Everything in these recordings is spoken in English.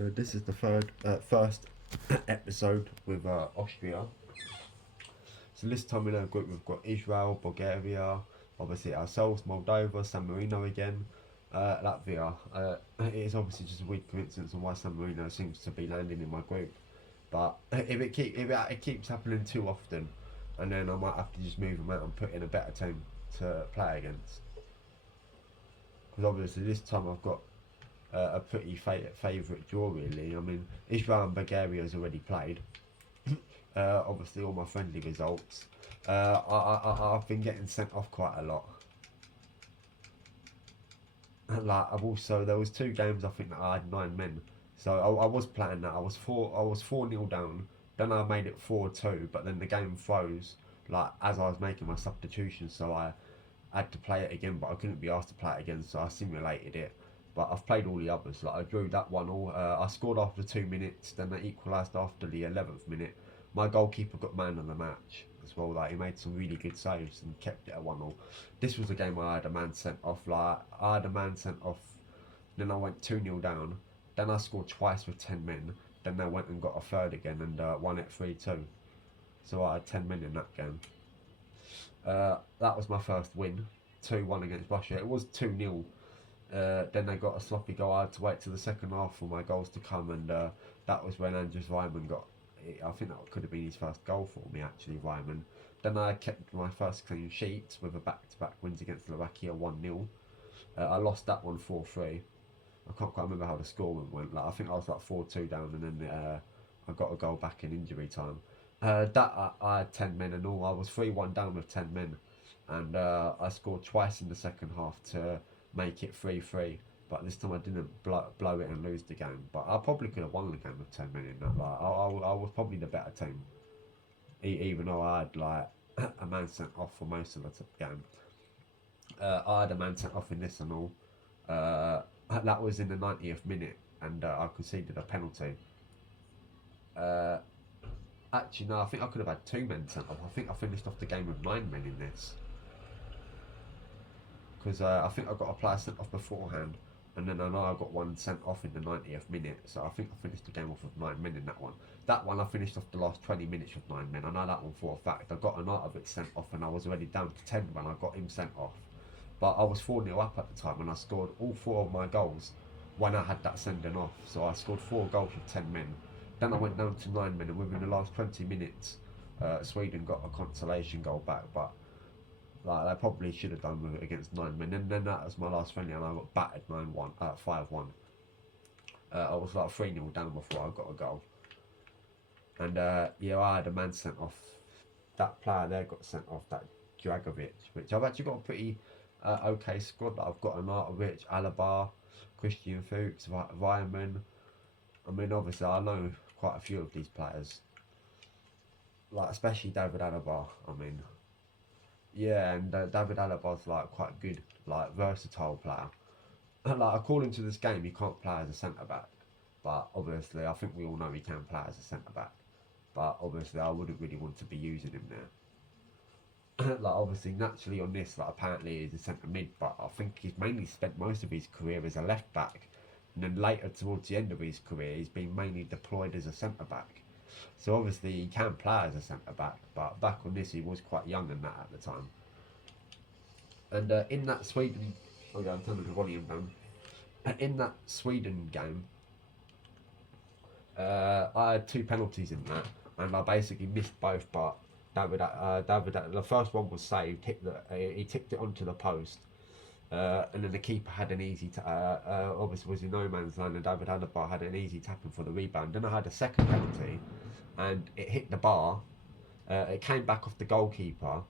This is the first episode with Austria. So this time in our group we've got Israel, Bulgaria, obviously ourselves, Moldova, San Marino again, Latvia. It is obviously just a weird coincidence on why San Marino seems to be landing in my group. But if it keeps happening too often, and then I might have to just move them out and put in a better team to play against. Because obviously this time I've got a pretty favourite draw really. I mean, Israel and Bulgaria has already played. Obviously all my friendly results. I've been getting sent off quite a lot. Like I've also there was two games I think that I had 9 men. So I was playing that. I was 4-0 down. Then I made it 4-2, but then the game froze like as I was making my substitution, so I had to play it again, but I couldn't be asked to play it again, so I simulated it. But I've played all the others. Like I drew that one all. I scored after 2 minutes, then I equalised after the 11th minute. My goalkeeper got man of the match as well. Like he made some really good saves and kept it at 1-1. This was a game where I had a man sent off. Like I had a man sent off. Then I went 2-0 down. Then I scored twice with 10 men. Then they went and got a third again and won it 3-2. So I had 10 men in that game. That was my first win, 2-1 against Russia. It was 2-0. Then they got a sloppy goal. I had to wait till the second half for my goals to come, and that was when Andrews Ryman got. I think that could have been his first goal for me, actually, Ryman. Then I kept my first clean sheet with a back-to-back wins against Slovakia 1-0. I lost that one 4-3. I can't quite remember how the score went. Like I think I was like 4-2 down, and then I got a goal back in injury time. I had 10 men and all. I was 3-1 down with 10 men, and I scored twice in the second half to make it 3-3. But this time I didn't blow it and lose the game. But I probably could have won the game with 10 men in that. Like I was probably the better team, even though I had like a man sent off for most of the game. I had a man sent off in this and all. That was in the 90th minute, and I conceded a penalty. Uh, Actually, no, I think I could have had 2 men sent off. I think I finished off the game with 9 men in this. Because I think I got a player sent off beforehand, and then I know I got one sent off in the 90th minute. So I think I finished the game off with 9 men in that one. That one I finished off the last 20 minutes with 9 men. I know that one for a fact. I got a night of it sent off, and I was already down to 10 when I got him sent off. But I was 4-0 up at the time, and I scored all 4 of my goals when I had that sending off. So I scored 4 goals with 10 men. Then I went down to 9 men, and within the last 20 minutes, Sweden got a consolation goal back. But like they probably should have done with it against 9 men. And then that was my last friendly, and I got battered 9-1, 5-1. I was like 3-0 down before I got a goal. And yeah, I had a man sent off. That player there got sent off, that Dragovic, which I've actually got a pretty okay squad. Like I've got Arnautovic, Alaba, Christian Fuchs, Ryman. I mean, obviously, I know quite a few of these players, like especially David Alaba. I mean, yeah, and David Alaba's like quite good, like versatile player. Like according to this game, he can't play as a centre back, but obviously, I think we all know he can play as a centre back. But obviously, I wouldn't really want to be using him there. Like obviously, naturally on this, like apparently he's a centre mid, but I think he's mainly spent most of his career as a left back, and then later towards the end of his career, he's been mainly deployed as a centre back. So obviously he can play as a centre back, but back on this he was quite young in that at the time. And in that Sweden, okay, I'm turning the volume down. In that Sweden game, I had 2 penalties in that, and I basically missed both. But the first one was saved. He tipped it onto the post, and then the keeper had an easy. Obviously, was in no man's land, and David Alaba had an easy tapping for the rebound. Then I had a second penalty, and it hit the bar. It came back off the goalkeeper,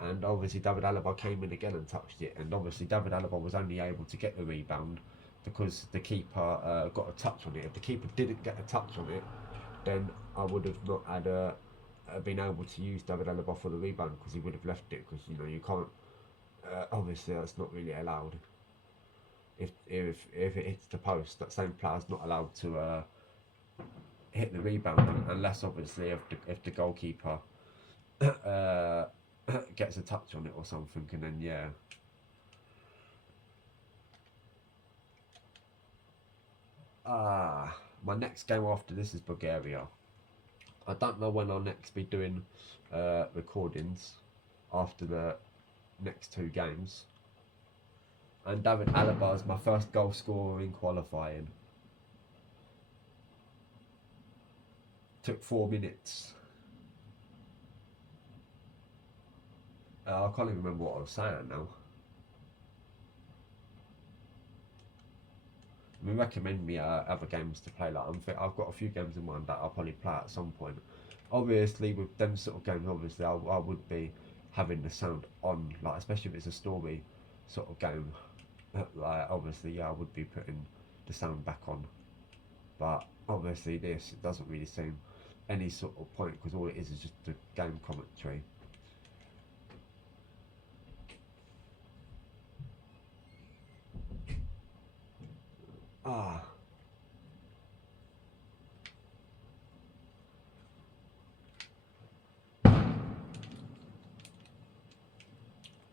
and obviously David Alaba came in again and touched it. And obviously David Alaba was only able to get the rebound because the keeper got a touch on it. If the keeper didn't get a touch on it, then I would have not had been able to use David Alaba for the rebound because he would have left it. Because you know you can't. Obviously, that's not really allowed. If it hits the post, that same player's not allowed to hit the rebound unless obviously if the goalkeeper uh, gets a touch on it or something, and then yeah. My next game after this is Bulgaria. I don't know when I'll next be doing recordings after the next two games. And David Alaba is my first goal scorer in qualifying. Took 4 minutes. I can't even remember what I was saying now. I mean, recommend me other games to play. Like I've got a few games in mind that I'll probably play at some point. Obviously, with them sort of games, obviously I would be having the sound on, like especially if it's a story sort of game. Like obviously, yeah, I would be putting the sound back on. But obviously, this it doesn't really seem any sort of point because all it is just the game commentary. Ah.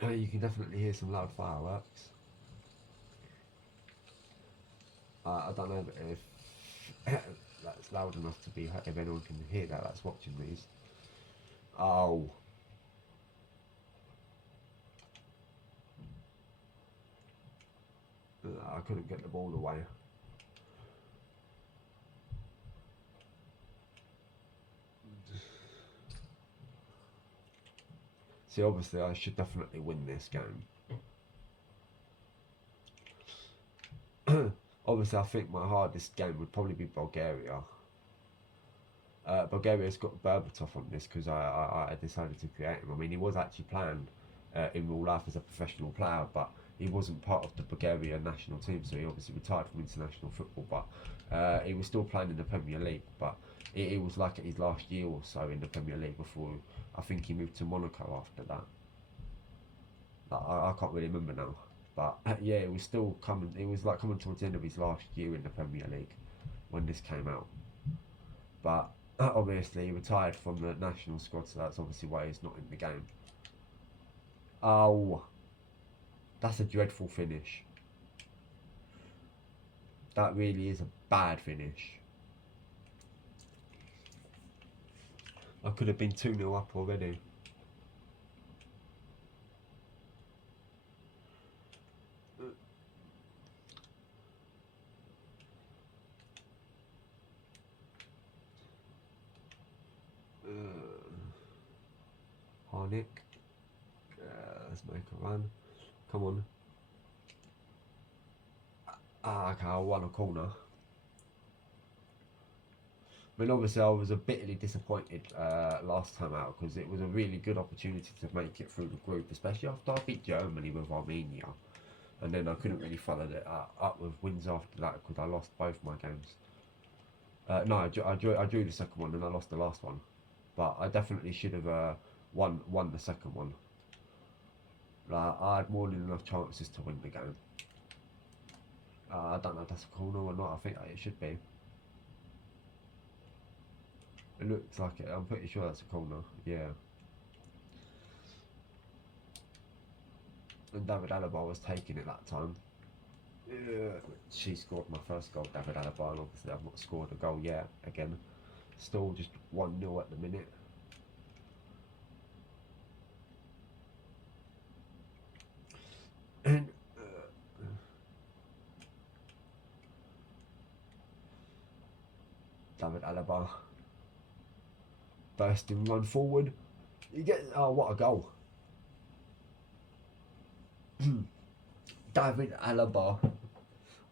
You can definitely hear some loud fireworks. I don't know if that's loud enough to be if anyone can hear that that's watching these. Oh. I couldn't get the ball away. See, obviously I should definitely win this game. Obviously I think my hardest game would probably be Bulgaria. Bulgaria's got Berbatov on this because I decided to create him. I mean, he was actually planned in real life as a professional player, but he wasn't part of the Bulgaria national team, so he obviously retired from international football. But he was still playing in the Premier League. But it was like his last year or so in the Premier League before I think he moved to Monaco after that. Like, I can't really remember now. But yeah, it was still coming. It was like coming towards the end of his last year in the Premier League when this came out. But obviously he retired from the national squad, so that's obviously why he's not in the game. Oh, that's a dreadful finish. That really is a bad finish. I could have been 2-0 up already. Harnik. Let's make a run. Come on. Okay, I won a corner. I mean, obviously, I was a bitterly disappointed last time out because it was a really good opportunity to make it through the group, especially after I beat Germany with Armenia. And then I couldn't really follow it up with wins after that because I lost both my games. No, I drew the second one and I lost the last one. But I definitely should have won the second one. Like, I had more than enough chances to win the game. I don't know if that's a corner or not. I think it should be. It looks like it. I'm pretty sure that's a corner. Yeah. And David Alaba was taking it that time. She scored my first goal, David Alaba, and obviously I've not scored a goal yet. Again, still just 1-0 at the minute. And David Alaba bursting run forward. You get what a goal! David Alaba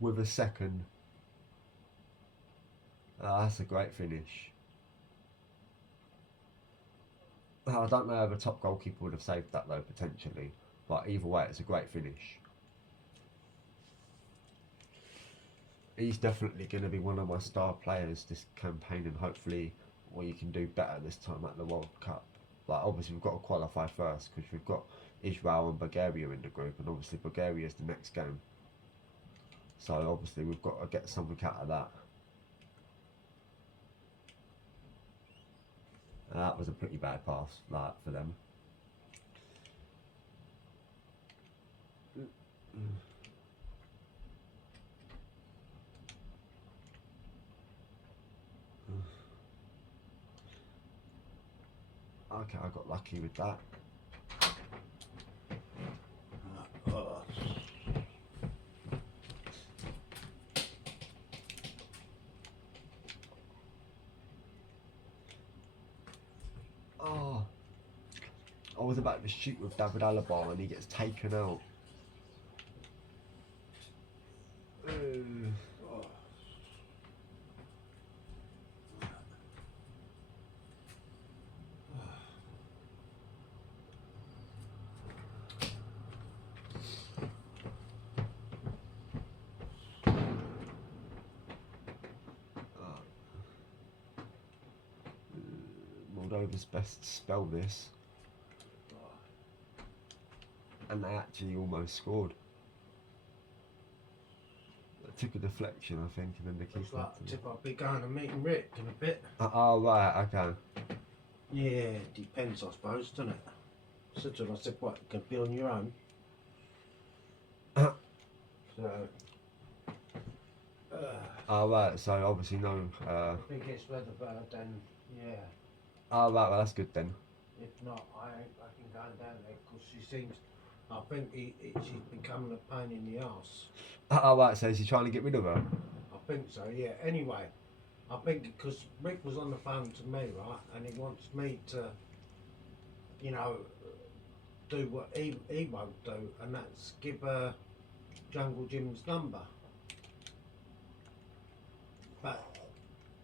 with a second. That's a great finish. I don't know if a top goalkeeper would have saved that though, potentially. But either way, it's a great finish. He's definitely going to be one of my star players this campaign, and hopefully we can do better this time at the World Cup. Like, obviously we've got to qualify first because we've got Israel and Bulgaria in the group, and obviously Bulgaria is the next game. So obviously we've got to get something out of that. That was a pretty bad pass, like, for them. Okay, I got lucky with that. Oh, I was about to shoot with David Alaba and he gets taken out. Moldova's best to spell this. And they actually almost scored. It took a deflection, I think, and then the Looks keeper. like tip I'll be going and meeting Rick in a bit. Oh, right, okay. Yeah, depends, I suppose, doesn't it? I said to him, I said, what, you can be on your own? So. Oh, right, so obviously no. If he gets weather better, then yeah. Oh, right, well, that's good then. If not, I can go down there because she seems. I think she's becoming a pain in the arse. Oh, right, so is he trying to get rid of her? I think so, yeah. Anyway, I think because Rick was on the phone to me, right, and he wants me to, you know, do what he won't do, and that's give her Jungle Jim's number. But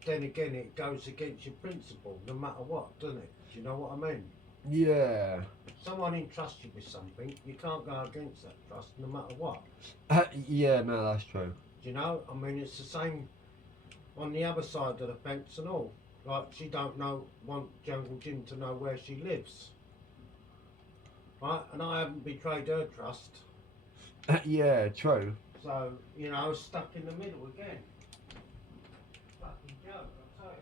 then again, it goes against your principle, no matter what, doesn't it? Do you know what I mean? Yeah. Someone entrusts you with something, you can't go against that trust, no matter what. Yeah, no, that's true. Do you know? I mean, it's the same on the other side of the fence and all. Like, she don't want Jungle Jim to know where she lives. Right? And I haven't betrayed her trust. Yeah, true. So, you know, stuck in the middle again. Fucking joke, I tell you.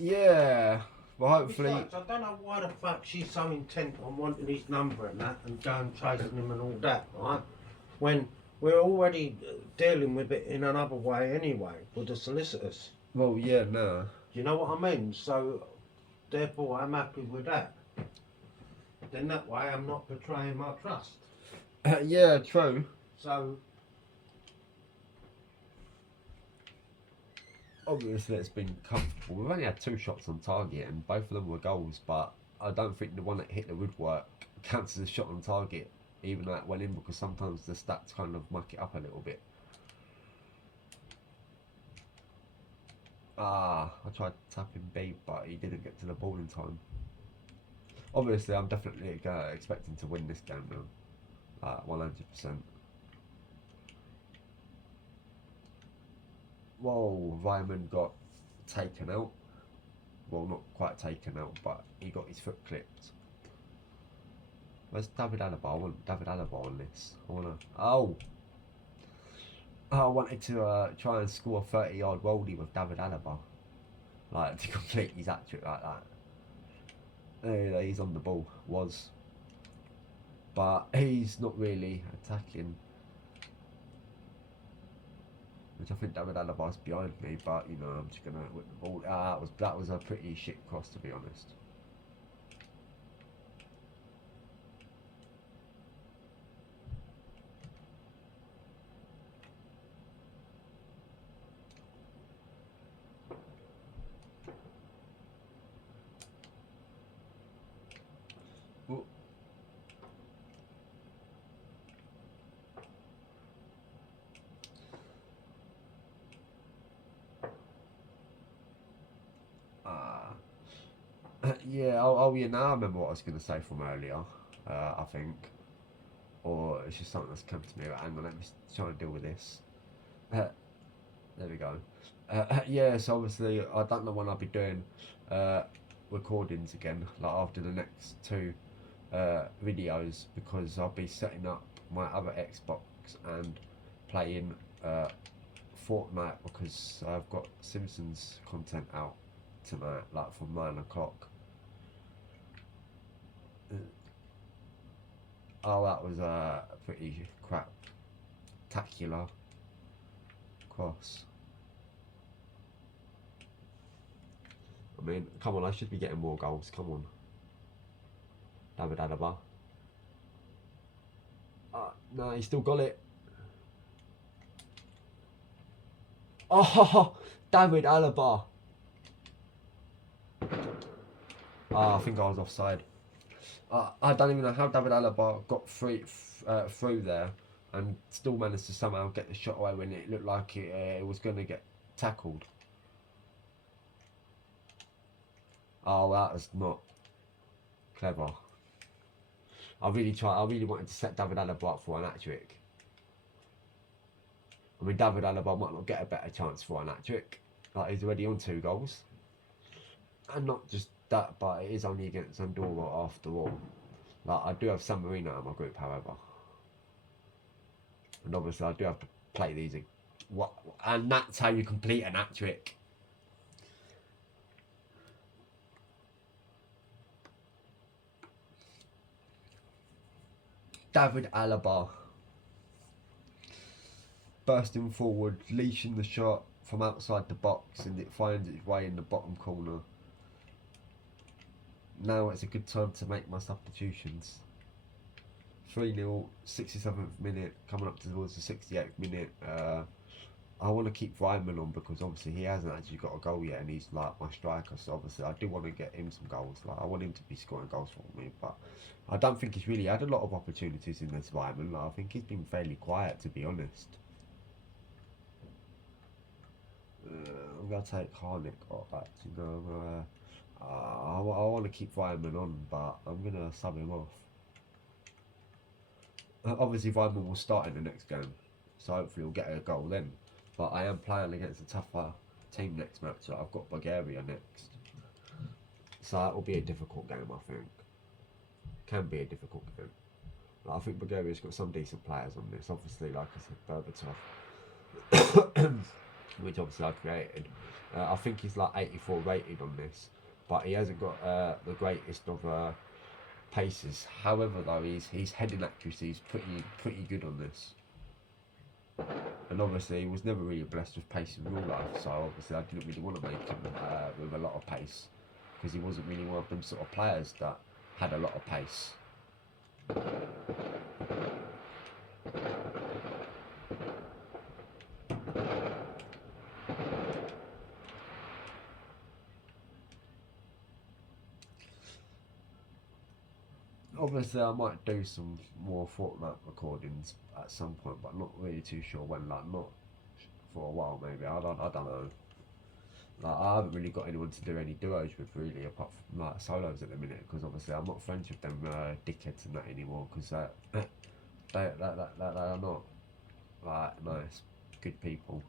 Yeah. Well, hopefully. Besides, I don't know why the fuck she's so intent on wanting his number and that and going chasing him and all that, right? When we're already dealing with it in another way anyway, with the solicitors. Well, yeah, no. Do you know what I mean? So, therefore, I'm happy with that. Then that way I'm not betraying my trust. Yeah, true. So, obviously it's been comfortable. We've only had 2 shots on target and both of them were goals, but I don't think the one that hit the woodwork counts as a shot on target, even though it went in, because sometimes the stats kind of muck it up a little bit. I tried tapping B, but he didn't get to the ball in time. Obviously, I'm definitely expecting to win this game now, 100%. Whoa, Ryman got taken out. Well, not quite taken out, but he got his foot clipped. Where's David Alaba? I want David Alaba on this. I wanted to try and score a 30-yard worldie with David Alaba. Like, to complete his hat-trick like that. Yeah, he's on the ball. But he's not really attacking. Which I think David Alaba's behind me, but, you know, I'm just going to whip the ball. That was a pretty shit cross, to be honest. Yeah, yeah, now I remember what I was going to say from earlier, I think. Or it's just something that's come to me. Hang on, let me try and deal with this. There we go. Yeah, so obviously I don't know when I'll be doing recordings again, like after the next 2 videos, because I'll be setting up my other Xbox and playing Fortnite, because I've got Simpsons content out tonight, like from 9 o'clock. Oh, that was a pretty crap-tacular cross. I mean, come on, I should be getting more goals. Come on, David Alaba. No, he still got it. Oh, David Alaba. I think I was offside. I don't even know how David Alaba got through there and still managed to somehow get the shot away when it looked like it was going to get tackled. Oh, that was not clever. I really wanted to set David Alaba up for an hat-trick. I mean, David Alaba might not get a better chance for an hat-trick. Like, he's already on 2 goals. And not just that, but it is only against Andorra after all. Like, I do have San Marino in my group, however. And obviously I do have to play these. And that's how you complete an hat-trick. David Alaba. Bursting forward, leashing the shot from outside the box, and it finds its way in the bottom corner. Now it's a good time to make my substitutions. 3-0, 67th minute, coming up towards the 68th minute. I want to keep Ryman on because obviously he hasn't actually got a goal yet, and he's like my striker. So obviously I do want to get him some goals. Like, I want him to be scoring goals for me, but I don't think he's really had a lot of opportunities in this Ryman. Like, I think he's been fairly quiet, to be honest. I'm gonna take Harnick off. Actually, no. I want to keep Ryman on, but I'm gonna sub him off. Obviously, Ryman will start in the next game, so hopefully we'll get a goal then. But I am playing against a tougher team next match. So I've got Bulgaria next, so that will be a difficult game. I think can be a difficult game. I think Bulgaria's got some decent players on this. Obviously, like I said, Berbatov, which obviously I created. I think he's like 84 rated on this, but he hasn't got the greatest of paces. However, though, his heading accuracy is pretty good on this. And obviously, he was never really blessed with pace in real life, so obviously I didn't really want to make him with a lot of pace, because he wasn't really one of them sort of players that had a lot of pace. Obviously, I might do some more Fortnite recordings at some point, but not really too sure when. Like, not for a while, maybe. I don't know. Like, I haven't really got anyone to do any duos with, really, apart from like solos at the minute. Because obviously, I'm not friends with them dickheads and that anymore. Because they are not like nice, good people.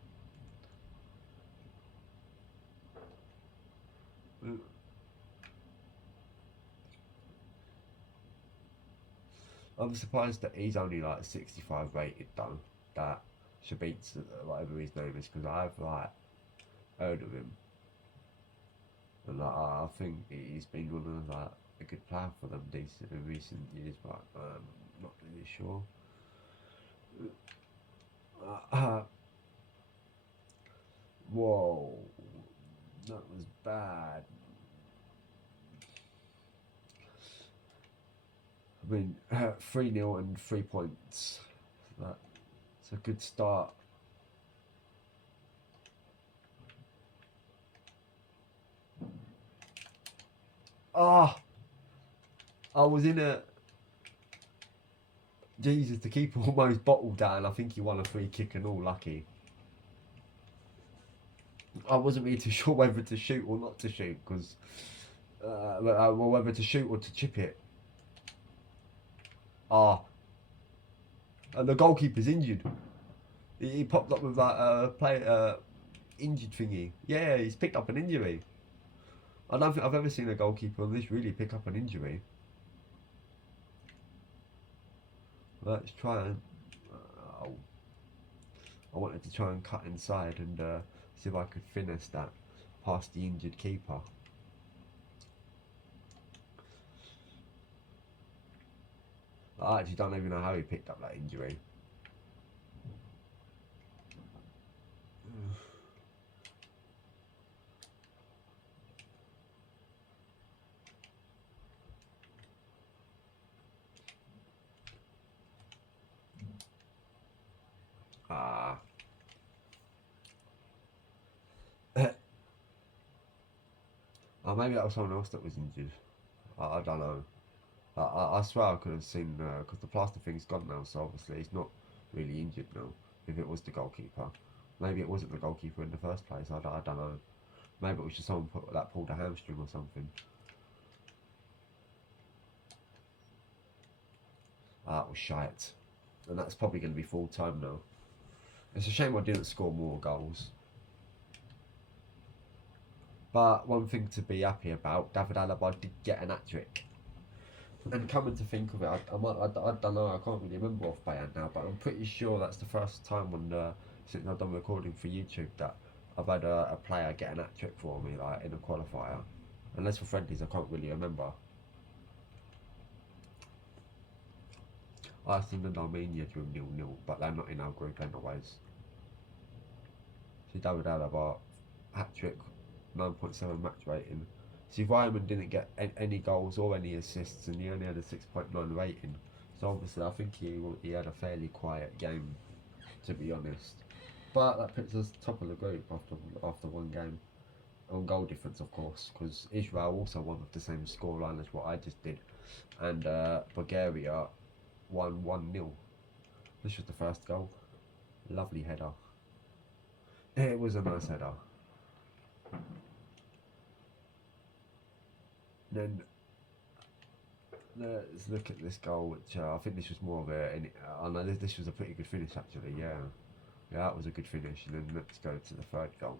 I'm surprised that he's only like 65 rated though. That Shabit's whatever his name is, because I've like heard of him, and like, I think he's been one of like a good player for them decent in recent years, but not really sure. Whoa, that was bad. I mean, 3-0 and 3 points. That's a good start. Ah, I was in a. Jesus, the keeper almost bottled down. I think he won a free kick and all, lucky. I wasn't really too sure whether to shoot or not to shoot, because. Well, whether to shoot or to chip it. Ah. And the goalkeeper's injured. He popped up with that injured thingy. Yeah, he's picked up an injury. I don't think I've ever seen a goalkeeper on this really pick up an injury. Let's try and. I wanted to try and cut inside and see if I could finesse that past the injured keeper. I actually don't even know how he picked up that injury. Ah. Or maybe that was someone else that was injured. I don't know. I swear I could have seen, because the plaster thing's gone now, so obviously he's not really injured now. If it was the goalkeeper, maybe it wasn't the goalkeeper in the first place. I don't know. Maybe it was just someone that pulled a hamstring or something. That was shite, and that's probably going to be full time now. It's a shame I didn't score more goals. But one thing to be happy about, David Alaba did get an hat-trick. And coming to think of it, I don't know, I can't really remember off by hand now, but I'm pretty sure that's the first time since I've done recording for YouTube that I've had a player get an hat-trick for me, like in a qualifier. Unless for friendlies, I can't really remember. Iceland and Armenia drew 0-0, but they're not in our group anyways. So David Alaba, hat-trick, 9.7 match rating. See, Ryman didn't get any goals or any assists, and he only had a 6.9 rating. So obviously, I think he had a fairly quiet game, to be honest. But that puts us top of the group after one game, on goal difference, of course, because Israel also won with the same scoreline as what I just did, and Bulgaria won 1-0. This was the first goal. Lovely header. It was a nice header. Then let's look at this goal, which I think this was more of I know this was a pretty good finish actually. Yeah, that was a good finish. And then let's go to the third goal,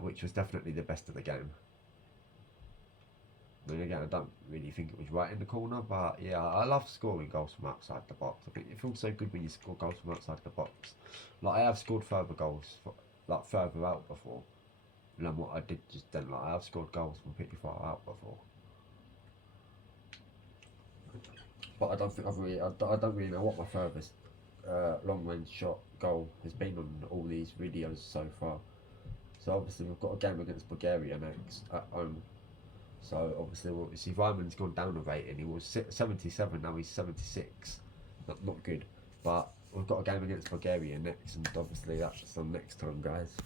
which was definitely the best of the game. I mean, again, I don't really think it was right in the corner, but yeah, I love scoring goals from outside the box. I think it feels so good when you score goals from outside the box. Like I have scored further goals, like further out before, than what I did just then. Like I have scored goals from pretty far out before. But I don't think I don't really know what my furthest long range shot goal has been on all these videos so far. So obviously we've got a game against Bulgaria next at home. So obviously we'll see Ryman's gone down a rating. He was 77, now he's 76. Not good. But we've got a game against Bulgaria next, and obviously that's on next time, guys.